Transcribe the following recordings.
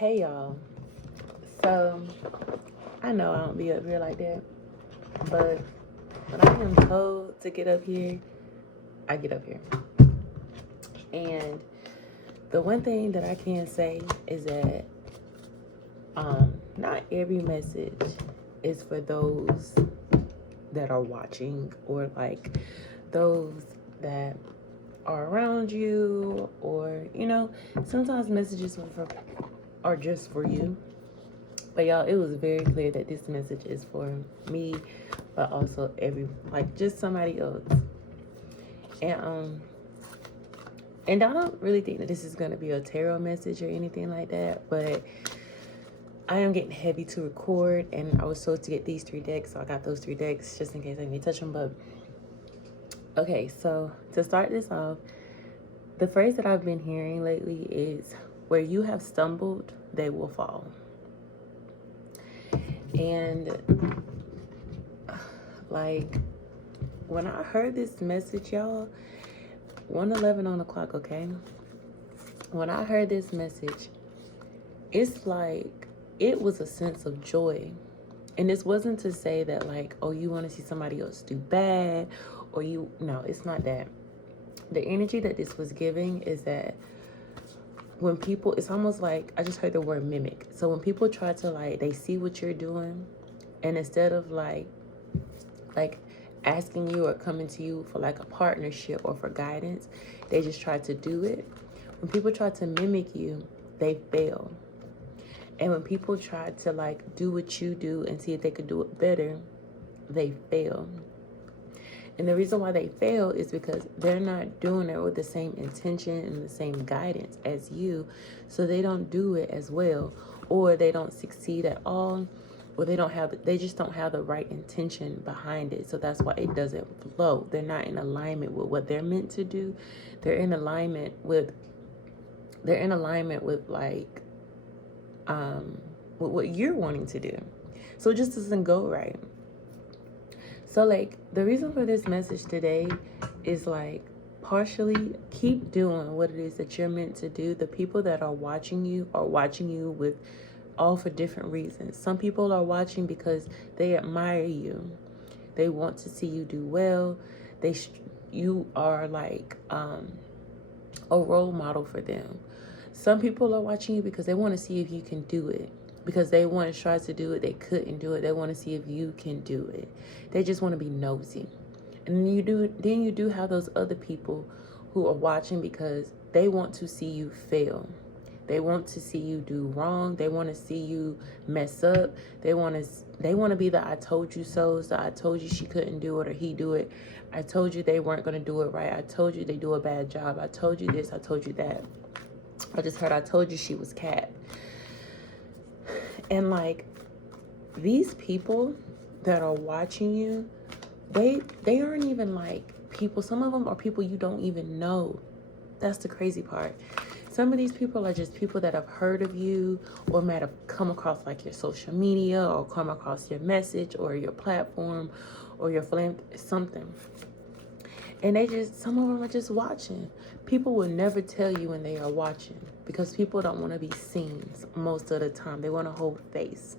Hey y'all. So I know I don't be up here like that, but when I am told to get up here, I get up here. And the one thing that I can say is that not every message is for those that are watching or like those that are around you, or sometimes messages are just for you. But y'all, it was very clear that this message is for me, but also like just somebody else. And and I don't really think that this is gonna be a tarot message or anything like that, but I am getting heavy to record, and I was told to get these 3 decks, so I got those 3 decks just in case I need to touch them. But okay, so to start this off, the phrase that I've been hearing lately is, "Where you have stumbled, they will fall." And like, when I heard this message, y'all, 1:11 on the clock, okay? When I heard this message, it's like it was a sense of joy. And this wasn't to say that like, oh, you want to see somebody else do bad, or no, it's not that. The energy that this was giving is that when people, it's almost like, I just heard the word mimic. So when people try to like, they see what you're doing, and instead of like asking you or coming to you for like a partnership or for guidance, they just try to do it. When people try to mimic you, they fail. And when people try to like do what you do and see if they could do it better, they fail. And the reason why they fail is because they're not doing it with the same intention and the same guidance as you. So they don't do it as well, or they don't succeed at all, or they just don't have the right intention behind it. So that's why it doesn't flow. They're not in alignment with what they're meant to do. They're in alignment with like with what you're wanting to do. So it just doesn't go right. So like, the reason for this message today is like, partially keep doing what it is that you're meant to do. The people that are watching you with all for different reasons. Some people are watching because they admire you. They want to see you do well. You are like a role model for them. Some people are watching you because they want to see if you can do it. Because they want to try to do it, they couldn't do it. They want to see if you can do it. They just want to be nosy. And then you do have those other people who are watching because they want to see you fail. They want to see you do wrong. They want to see you mess up. They want to be the "I told you so." So I told you she couldn't do it or he do it. I told you they weren't going to do it right. I told you they do a bad job. I told you this. I told you that. I just heard I told you she was cat. And like, these people that are watching you, they aren't even like people. Some of them are people you don't even know. That's the crazy part. Some of these people are just people that have heard of you, or might have come across like your social media, or come across your message or your platform or your something. And some of them are just watching. People will never tell you when they are watching, because people don't want to be seen most of the time. They want to hold face.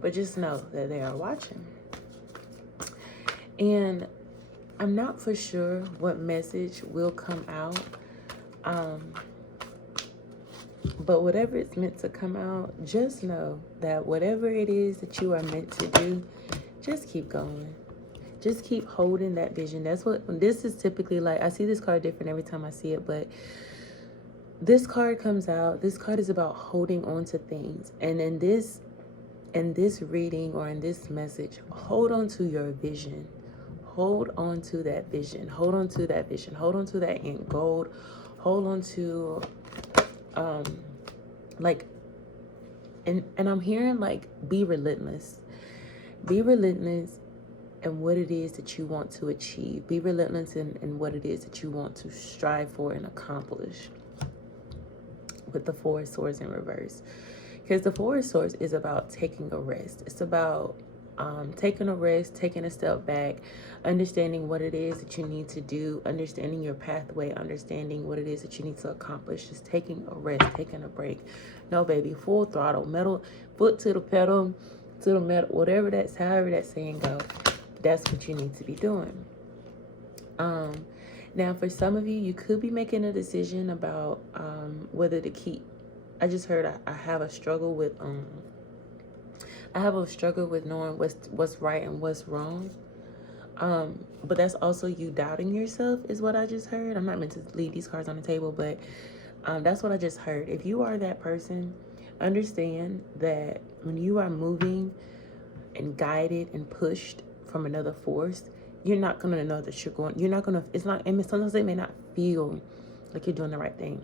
But just know that they are watching. And I'm not for sure what message will come out. But whatever it's meant to come out, just know that whatever it is that you are meant to do, just keep going. Just keep holding that vision. That's what this is typically like. I see this card different every time I see it, but this card comes out. This card is about holding on to things. And in this reading, or in this message, hold on to your vision. Hold on to that vision. Hold on to that vision. Hold on to that end goal. Hold on to and I'm hearing like, be relentless. Be relentless in what it is that you want to achieve. Be relentless in what it is that you want to strive for and accomplish. With the 4 of Swords in reverse. Because the 4 of Swords is about taking a rest. It's about taking a rest, taking a step back, understanding what it is that you need to do, understanding your pathway, understanding what it is that you need to accomplish, just taking a rest, taking a break. No, baby, full throttle, metal, foot to the pedal, to the metal, whatever that's, however that saying goes, that's what you need to be doing. Now, for some of you, you could be making a decision about whether to keep. I just heard I have a struggle with knowing what's right and what's wrong. But that's also you doubting yourself, is what I just heard. I'm not meant to leave these cards on the table, but that's what I just heard. If you are that person, understand that when you are moving and guided and pushed from another force, you're not gonna know that you're not gonna, it's not, and sometimes it may not feel like you're doing the right thing.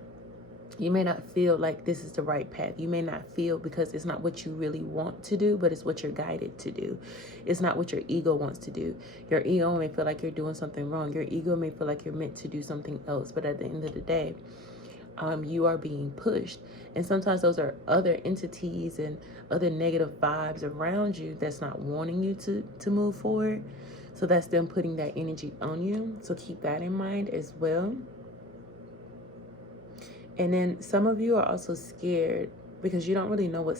You may not feel like this is the right path. You may not feel, because it's not what you really want to do, but it's what you're guided to do. It's not what your ego wants to do. Your ego may feel like you're doing something wrong. Your ego may feel like you're meant to do something else. But at the end of the day, you are being pushed. And sometimes those are other entities and other negative vibes around you that's not wanting you to move forward. So that's them putting that energy on you. So keep that in mind as well. And then some of you are also scared because you don't really know what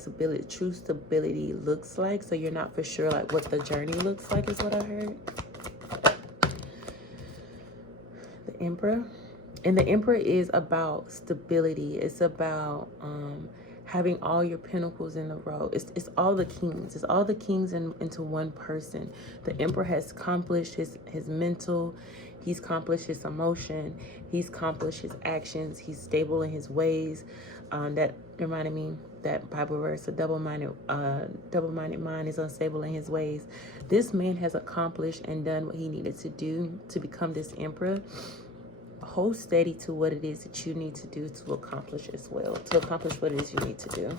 true stability looks like. So you're not for sure like what the journey looks like, is what I heard. The Emperor. And the Emperor is about stability. It's about having all your pinnacles in a row. It's all the kings. It's all the kings into one person. The Emperor has accomplished his mental. He's accomplished his emotion. He's accomplished his actions. He's stable in his ways. That reminded me that Bible verse: a double-minded mind is unstable in his ways. This man has accomplished and done what he needed to do to become this Emperor. Hold steady to what it is that you need to do to accomplish as well. To accomplish what it is you need to do.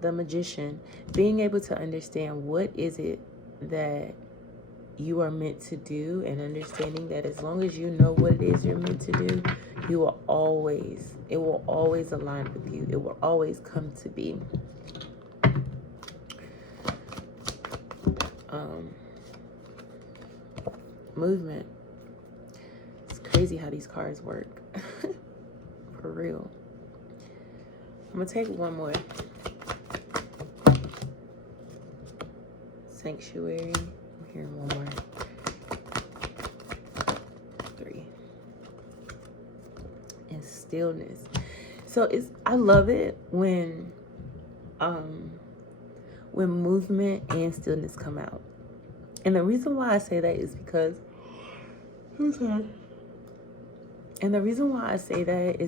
The Magician. Being able to understand what is it that you are meant to do, and understanding that as long as you know what it is you're meant to do, it will always align with you. It will always come to be. Movement. It's crazy how these cards work. For real. I'm gonna take one more. Sanctuary. I'm hearing one more. 3. And stillness. So I love it when movement and stillness come out. And the reason why I say that is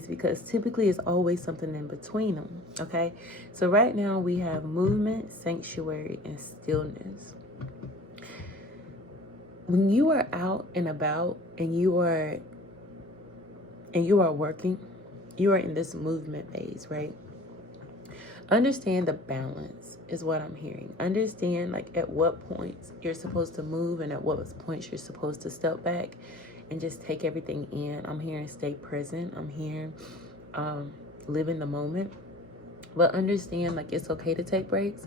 because typically it's always something in between them, okay? So right now we have movement, sanctuary, and stillness. When you are out and about and you are working, you are in this movement phase, right? Understand the balance is what I'm hearing. Understand like at what points you're supposed to move and at what points you're supposed to step back and just take everything in. I'm hearing stay present. I'm hearing live in the moment. But understand like it's okay to take breaks.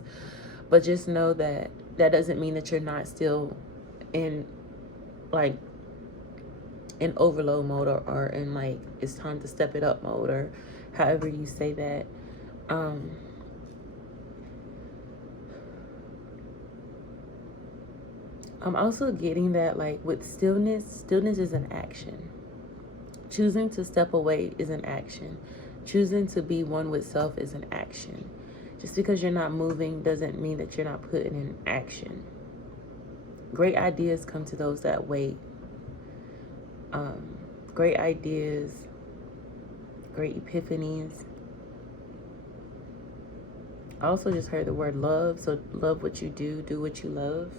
But just know that that doesn't mean that you're not still in like in overload mode or in like it's time to step it up mode, or however you say that. I'm also getting that like with stillness is an action. Choosing to step away is an action. Choosing to be one with self is an action. Just because you're not moving doesn't mean that you're not putting in action. Great ideas come to those that wait. Great ideas, great epiphanies. I also just heard the word love. So love what you do what you love.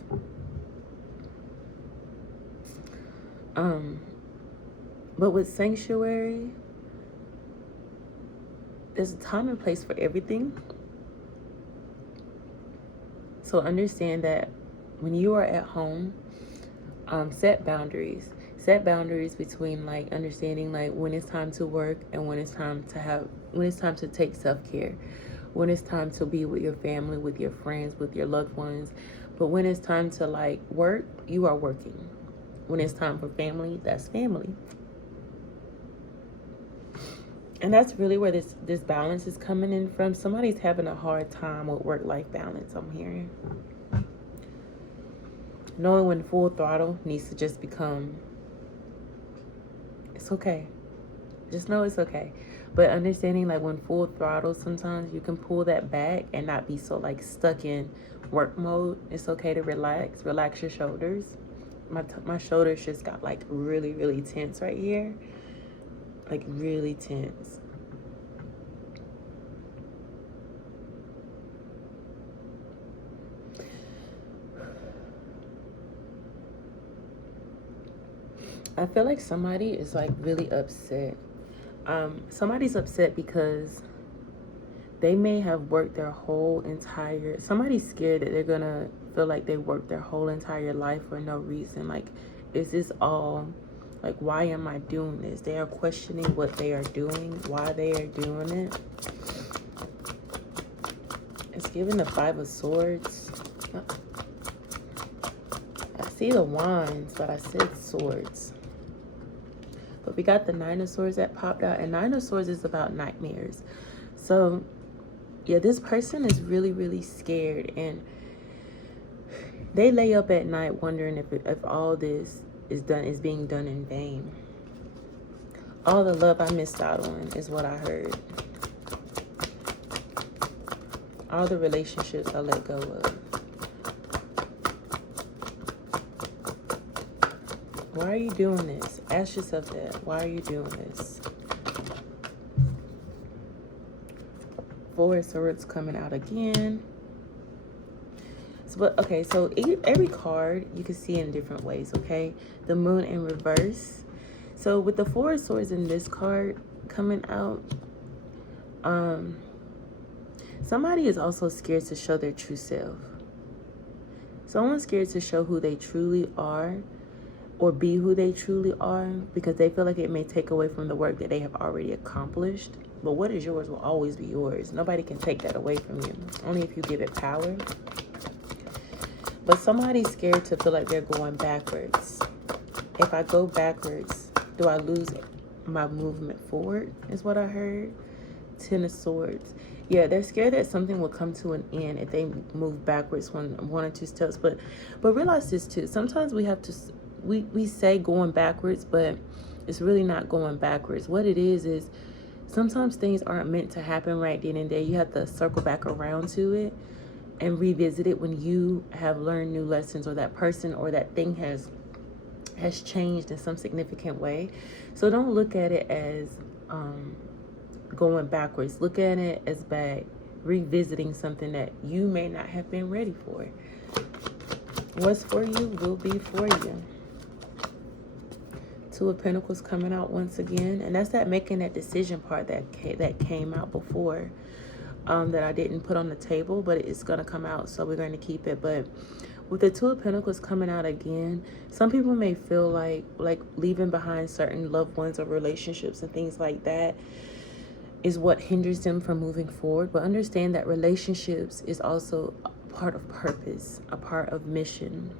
But with sanctuary, there's a time and place for everything. So understand that when you are at home, set boundaries. Set boundaries between like understanding like when it's time to work and when it's time to take self-care. when it's time to be with your family, with your friends, with your loved ones. But when it's time to like work, you are working. When it's time for family, that's family. And that's really where this balance is coming in from. Somebody's having a hard time with work-life balance, I'm hearing. Knowing when full throttle needs to just become, it's okay. Just know it's okay. But understanding like when full throttle, sometimes you can pull that back and not be so like stuck in work mode. It's okay to relax your shoulders. My shoulders just got like really, really tense right here. Like really tense. I feel like somebody is like really upset. Somebody's upset because they may have worked their whole entire, somebody's scared that they're gonna feel like they worked their whole entire life for no reason. Like, is this all, like, why am I doing this? They are questioning what they are doing, why they are doing it. It's giving the 5 of Swords. I see the Wands, but I said Swords. But we got the 9 of Swords that popped out, and 9 of Swords is about nightmares. So yeah, this person is really, really scared, and they lay up at night wondering if all this is being done in vain. All the love I missed out on is what I heard. All the relationships I let go of. Why are you doing this? Ask yourself that. Why are you doing this? 4 of Swords coming out again. So, but okay, so every card you can see in different ways, okay? The Moon in reverse. So with the 4 of Swords in this card coming out, somebody is also scared to show their true self. Someone's scared to show who they truly are or be who they truly are because they feel like it may take away from the work that they have already accomplished. But what is yours will always be yours. Nobody can take that away from you, only if you give it power. But somebody's scared to feel like they're going backwards. If I go backwards, do I lose my movement forward, is what I heard. 10 of Swords. Yeah, they're scared that something will come to an end if they move backwards one or two steps. But realize this too. Sometimes we have to, we say going backwards, but it's really not going backwards. What it is sometimes things aren't meant to happen right then and there. You have to circle back around to it and revisit it when you have learned new lessons, or that person or that thing has changed in some significant way. So don't look at it as going backwards. Look at it as back, revisiting something that you may not have been ready for. What's for you will be for you. 2 of Pentacles coming out once again, and that's that making that decision part that came out before, that I didn't put on the table, but it's gonna come out, so we're going to keep it. But with the 2 of Pentacles coming out again, some people may feel like leaving behind certain loved ones or relationships and things like that is what hinders them from moving forward. But understand that relationships is also a part of purpose, a part of mission.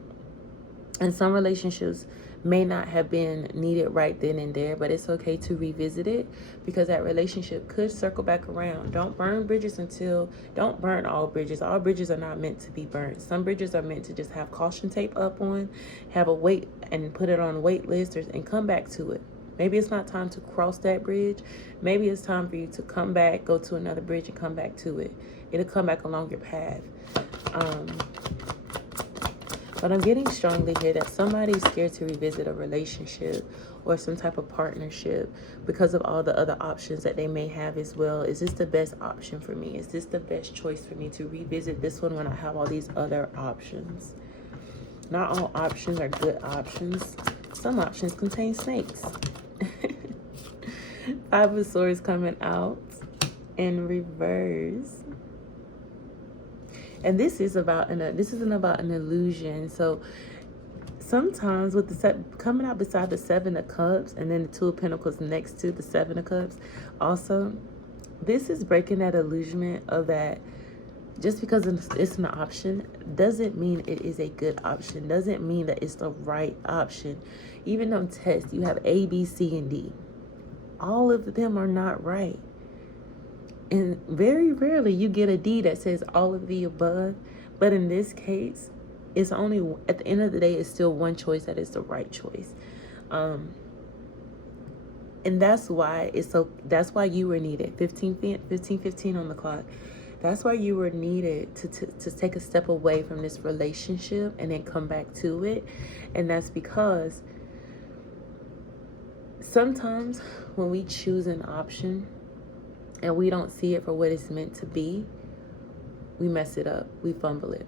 And some relationships may not have been needed right then and there, but it's okay to revisit it because that relationship could circle back around. Don't burn bridges don't burn all bridges. All bridges are not meant to be burnt. Some bridges are meant to just have caution tape up on, have a wait and put it on a wait list and come back to it. Maybe it's not time to cross that bridge. Maybe it's time for you to come back, go to another bridge and come back to it. It'll come back along your path. But I'm getting strongly here that somebody's scared to revisit a relationship or some type of partnership because of all the other options that they may have as well. Is this the best option for me? Is this the best choice for me to revisit this one when I have all these other options? Not all options are good options. Some options contain snakes. 5 of Swords coming out in reverse. And this isn't about an illusion. So sometimes with the set coming out beside the 7 of Cups and then the 2 of Pentacles next to the 7 of Cups, also this is breaking that illusion of that just because it's an option doesn't mean it is a good option, doesn't mean that it's the right option. Even on tests, you have A, B, C, and D. All of them are not right. And very rarely you get a D that says all of the above. But in this case, it's only, at the end of the day, it's still one choice that is the right choice. And that's why that's why you were needed. 15:15 on the clock. That's why you were needed to take a step away from this relationship and then come back to it. And that's because sometimes when we choose an option and we don't see it for what it's meant to be, we mess it up, we fumble it.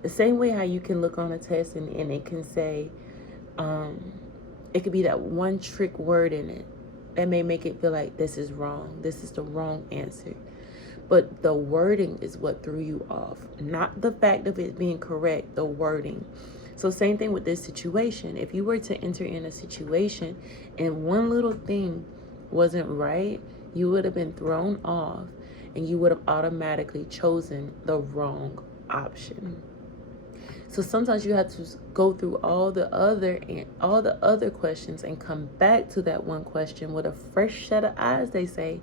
The same way how you can look on a test and it can say, it could be that one trick word in it that may make it feel like this is wrong, this is the wrong answer. But the wording is what threw you off, not the fact of it being correct, the wording. So same thing with this situation. If you were to enter in a situation and one little thing wasn't right, you would have been thrown off and you would have automatically chosen the wrong option. So sometimes you have to go through all the other questions and come back to that one question with a fresh set of eyes, they say.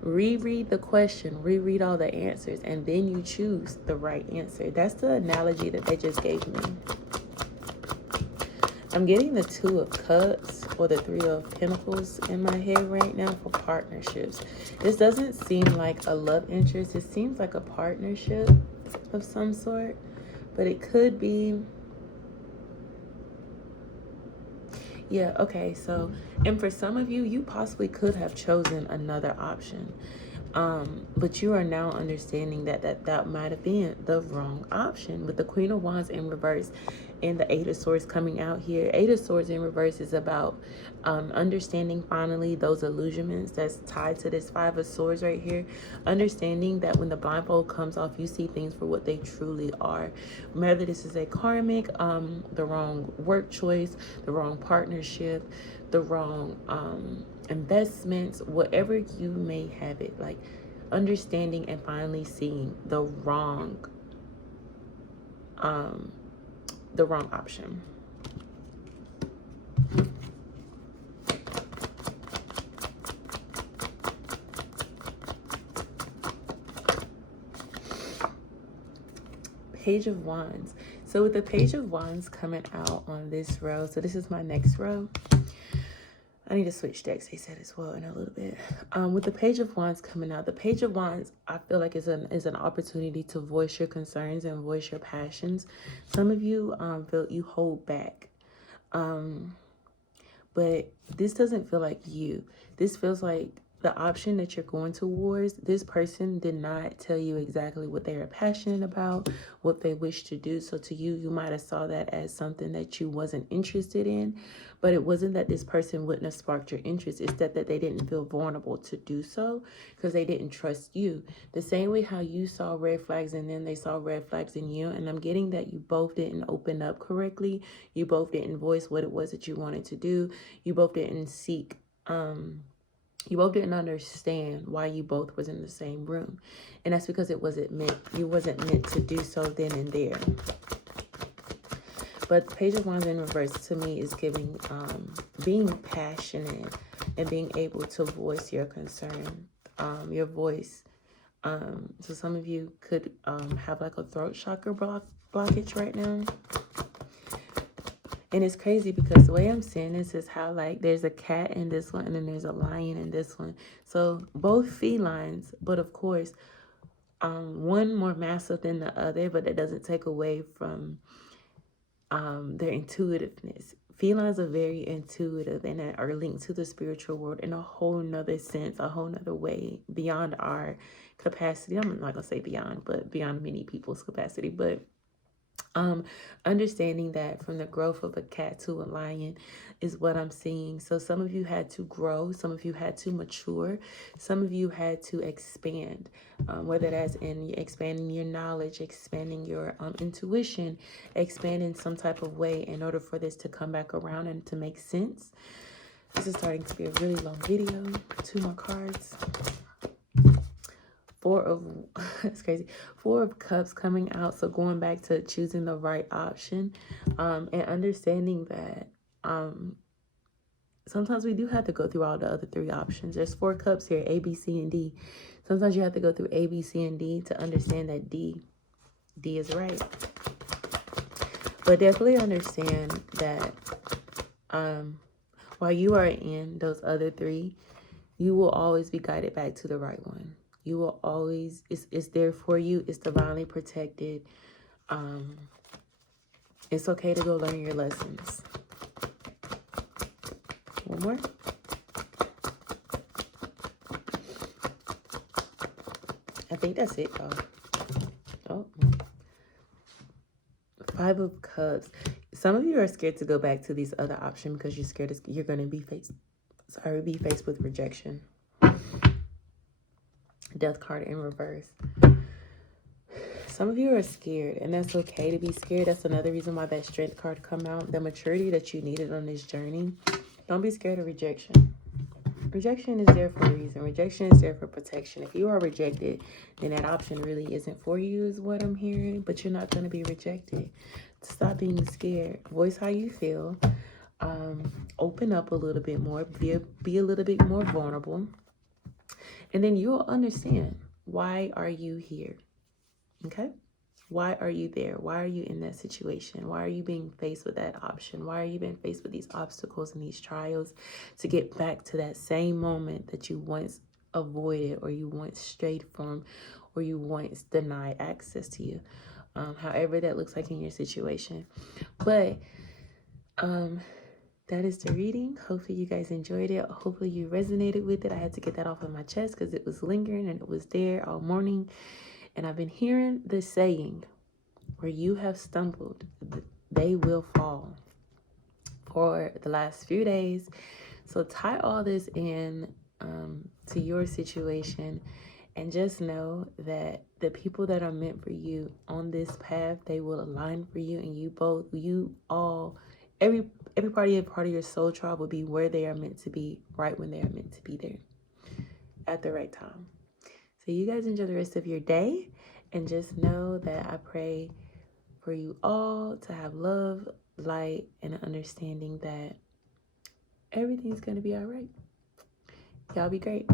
Reread the question, reread all the answers, and then you choose the right answer. That's the analogy that they just gave me. I'm getting the 2 of Cups or the 3 of Pentacles in my head right now for partnerships. This doesn't seem like a love interest. It seems like a partnership of some sort, but it could be. Yeah, okay, so, and for some of you, you possibly could have chosen another option. But you are now understanding that might have been the wrong option. With the Queen of Wands in reverse and the 8 of Swords coming out here. 8 of Swords in reverse is about understanding finally those illusionments that's tied to this 5 of Swords right here. Understanding that when the blindfold comes off, you see things for what they truly are. Whether this is a karmic, the wrong work choice, the wrong partnership, the wrong investments, whatever you may have it, like understanding and finally seeing the wrong option. Page of Wands. So with the Page of Wands coming out on this row, so this is my next row. I need to switch decks, they said as well, in a little bit. With the Page of Wands coming out, the Page of Wands, I feel like is an opportunity to voice your concerns and voice your passions. Some of you feel you hold back. But this doesn't feel like you. This feels like the option that you're going towards. This person did not tell you exactly what they are passionate about, what they wish to do. So to you, you might have saw that as something that you wasn't interested in. But it wasn't that this person wouldn't have sparked your interest. It's that they didn't feel vulnerable to do so because they didn't trust you. The same way how you saw red flags in them, they saw red flags in you. And I'm getting that you both didn't open up correctly. You both didn't voice what it was that you wanted to do. You both didn't seek, you both didn't understand why you both was in the same room. And that's because you wasn't meant to do so then and there. But Page of Wands in reverse to me is giving being passionate and being able to voice your concern, your voice. So some of you could have like a throat chakra blockage right now. And it's crazy because the way I'm seeing this is how like there's a cat in this one and then there's a lion in this one. So both felines, but of course, one more massive than the other, but that doesn't take away from their intuitiveness. Felines are very intuitive and are linked to the spiritual world in a whole nother sense, a whole nother way, beyond our capacity. I'm not gonna say beyond, but beyond many people's capacity. But understanding that from the growth of a cat to a lion is what I'm seeing. So some of you had to grow, some of you had to mature, some of you had to expand, whether that's in expanding your knowledge, expanding your intuition, expanding some type of way in order for this to come back around and to make sense. This is starting to be a really long video. 2 more cards. Four of, it's crazy. Four of Cups coming out. So going back to choosing the right option, and understanding that, sometimes we do have to go through all the other three options. There's 4 cups here, A, B, C, and D. Sometimes you have to go through A, B, C, and D to understand that D is right. But definitely understand that, while you are in those other three, you will always be guided back to the right one. You will always, it's there for you. It's divinely protected. It's okay to go learn your lessons. One more. I think that's it, y'all. Oh, 5 of Cups. Some of you are scared to go back to these other options because you're scared you're going to be faced with rejection. Death card in reverse. Some of you are scared, and that's okay to be scared. That's another reason why that Strength card come out. The maturity that you needed on this journey. Don't be scared of rejection. Rejection is there for a reason. Rejection is there for protection. If you are rejected, then that option really isn't for you, is what I'm hearing. But you're not going to be rejected. Stop being scared. Voice how you feel. Open up a little bit more. Be a little bit more vulnerable. And then you'll understand, why are you here? Okay? Why are you there? Why are you in that situation? Why are you being faced with that option? Why are you being faced with these obstacles and these trials to get back to that same moment that you once avoided, or you once strayed from, or you once denied access to you? However that looks like in your situation. But that is the reading. Hopefully you guys enjoyed it. Hopefully you resonated with it. I had to get that off of my chest because it was lingering and it was there all morning. And I've been hearing this saying, where you have stumbled, they will fall, for the last few days. So tie all this in to your situation, and just know that the people that are meant for you on this path, they will align for you, and every part of your soul tribe will be where they are meant to be, right when they are meant to be there at the right time. So you guys enjoy the rest of your day, and just know that I pray for you all to have love, light, and an understanding that everything's going to be all right. Y'all be great.